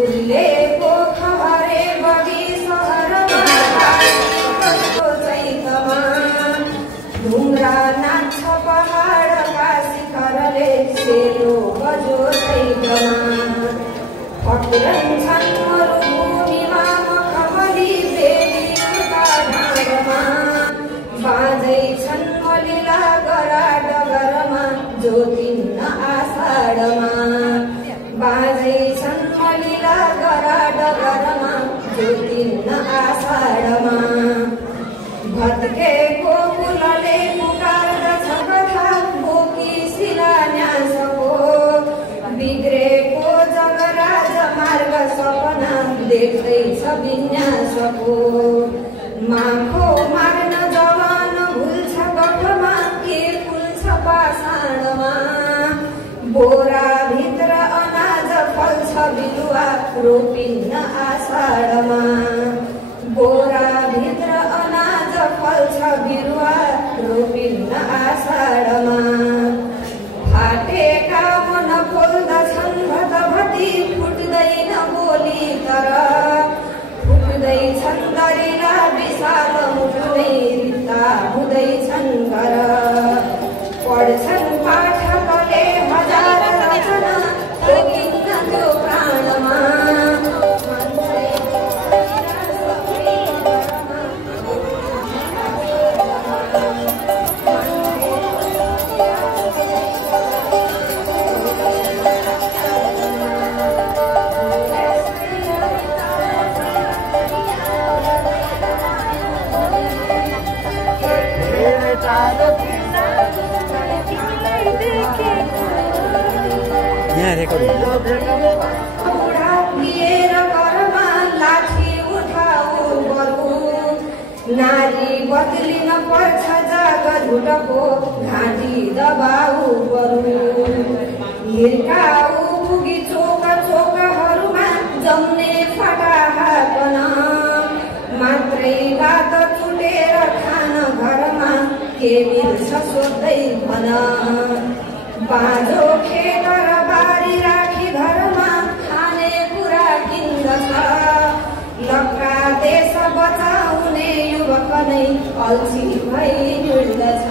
उले पोखरे बगी सहरमा चैतमा ढुङ्ग्रा नाच्छ पहाडका शिखरले सेलो बजो चैतमा फकिरन्छन् मरुभूमिमा मखमली बेलीका ढाडमा बाँझैछन् मलिला गरा डगरमा ज्योतिन्न आषाढमा बाँझैछन् मलिला गरा डगरमा ज्योतिन्न आषाढमा भत्केको कुलले पुकार्दछ कथा बोकी शिलान्यासको बिग्रेको जगराज मार्ग सपना देख्दैछ विन्यासको माखो मार्न जवान भुल्छ गठमा के फुल्छ पाषाणमा बोरा भित्र अनाज फल्छ बिरुवा रोपिन्न आषाढमा बोरा भित्र अनाज फल्छ बिरुवा रोपिन्न आषाढमा फाटेका मन खोल्दछन् भतभती फुट्दैन बोली तर फुट्दैछन् दरिला विशाल मुठुमै रित्ता हुँदैछन् घर पढ्छन् पाठकले हजार रचना ठोकिन्न त्यो प्राणमा यहाँ रेकर्ड बुढा लिएर घरमा लाठी उठाऊ बरु नारी बदलिन पर्छ जाग झुटको घाँटी दबाऊ बरु हिर्काऊ पुगी चोका चोकाहरूमा जम्ने फटाहापन मात्रै बात छुटेर खान घरमा के मिल्छ सोध्दै भन बाँझो खेत र बारी राखी घरमा खाने कुरा किन्दछ लक्का देश बचाउने युवक नै अल्छी भई हिँड्दछ।